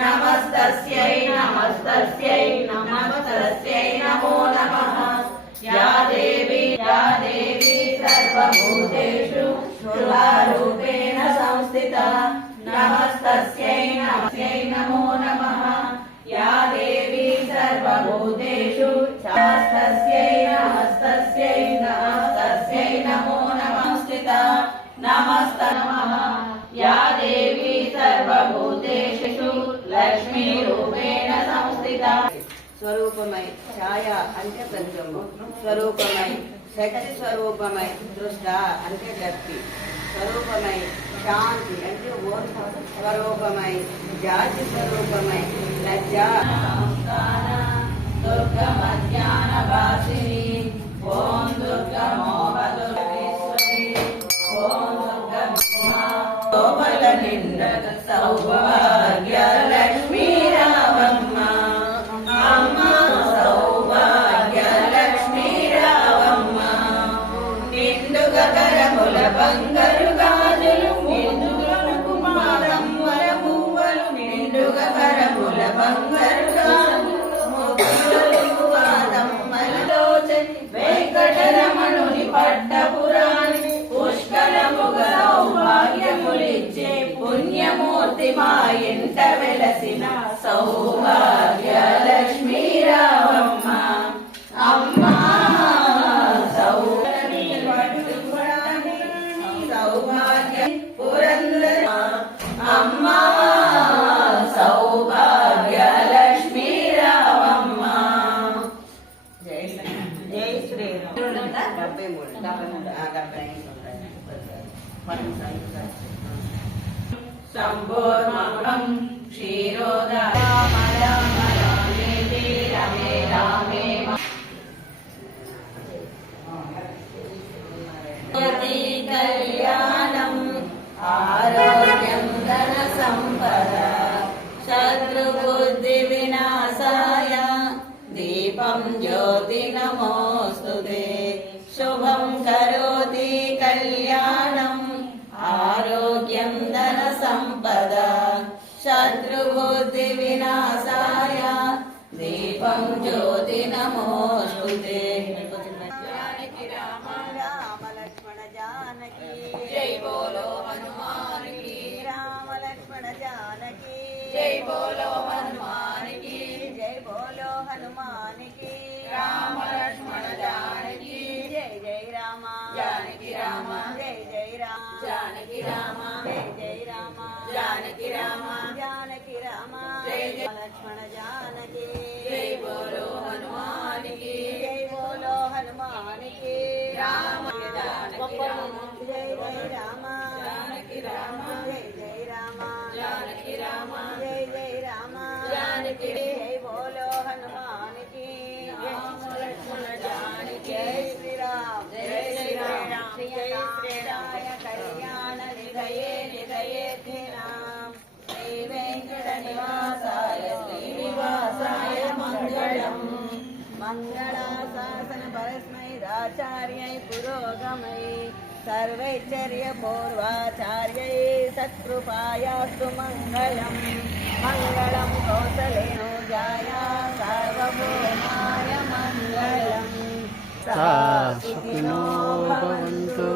नमस्तस्यै नमस्तस्यै नमस्तस्यै नमो नमः। या देवी सर्वभूतेषु शुभारूपेण संस्थिता नमस्तस्यै नमस्यै नमो नमः। या देवी सर्वभूतेषु नमस्तस्यै नमस्तस्यै नमस्तस्यै नमो नमः स्थिता नमस्त नमः। या देवी सर्वभूतेषु लक्ष्मी रूपेण संस्थिता स्वरूपमय ఛాయ అంటే ప్రతిబింబం స్వరూపమై శక్తి స్వరూపమై దృష్ట అంటే వ్యక్తి స్వరూపమై శాంతి అంటే ఓర్పు స్వరూపమై జాతి స్వరూపమై లజ్జ దుర్గా మధ్యాహ్న భాషిని ఓం దుర్గా మోహదుర్గేశ్వరి ఓం దుర్గా శోభల నిండ సౌభాగ్య లక్ష్మీ రావమ్మ అమ్మ సౌభాగ్య లక్ష్మీ రావమ్మ నిండుగా కరముల బంగారు గాజులు నిండుగలకు మారమ్మల పువ్వులు నిండుగా కరముల బంగారు గాజులు ముగ్గులకు వాదమ్మలలోచని వెంకటరమణుని పట్టపురాణి పుష్కలముగా సౌభాగ్యములిచ్చే పుణ్యమూర్తి మా ఇంట వెలసిన సౌభాగ్య లక్ష్మీ రావమ్మ అమ్మ సౌభాగ్య పురందర అమ్మ సౌభాగ్య లక్ష్మీ రావమ్మ. జై శ్రీరామ్. 73 సంపూర్ణం క్షీరోదరామరామేతి రమే రామే కళ్యాణం ఆరోగ్యం ధన సంపద శత్రుబుద్ధి వినాశాయ దీపం జ్యోతి నమోస్తుతే శుభం కరోతి కళ్యాణం ఆరోగ్యం ధన సంపద శత్రుబుద్ధి వినాశాయ దీపం జ్యోతి నమోస్తుతే. జానకి రామ రామ లక్ష్మణ జానకి జై బోలో హనుమాన్ కి రామ లక్ష్మణ జానకి జై బోలో హనుమాన్ కి జై బోలో హనుమాన్ కి రామ లక్ష్మణ జానకి జై జై రామ జానకి రామ జై జై రామ జానకి రామ జై జై రామ జానకి రామ జానకి రామ జై జై లక్ష్మణ జానకి జై బోలో హనుమాన్ కి జై బోలో హనుమాన్ కి రామ జానకి రామ జై జై రామ జానకి రామ జై జై రామ జానకి రామ జై జై రామ జానకి జై బోలో హనుమాన్ కి రామ లక్ష్మణ జానకి జై శ్రీరామ్ జై శ్రీరామ్ జై శ్రీరాయ కళ్యాణ నిధయే నిధయే ధీనాం శ్రీ వెంకట నివాసాయ శ్రీనివాసాయ మంగళం. మంగళాశాసన పరస్మై రాచార్యై పురోగమై సర్వైశ్వర్య పూర్వాచార్యై సత్కృపాయాస్తు మంగళం. మంగళం కౌసలేనో జాయా సార్వభౌమాయ మంగళం. సుఖినో భవంతు.